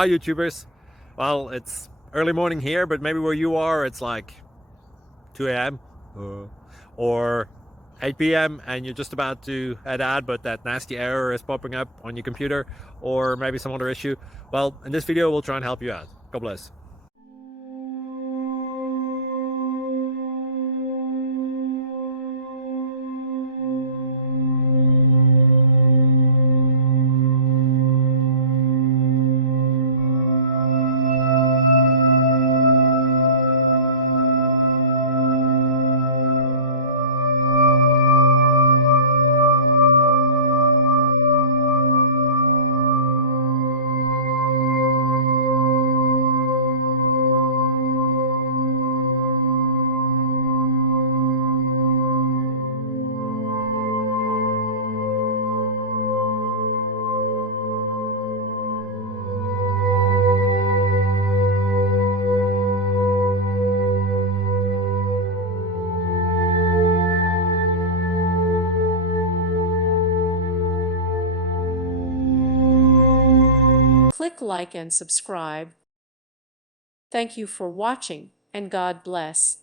Hi YouTubers. Well, it's early morning here, but maybe where you are it's like 2 a.m. or 8 p.m. and you're just about to add, but that nasty error is popping up on your computer, or maybe some other issue. Well, in this video we'll try and help you out. God bless. Click like and subscribe. Thank you for watching, and God bless.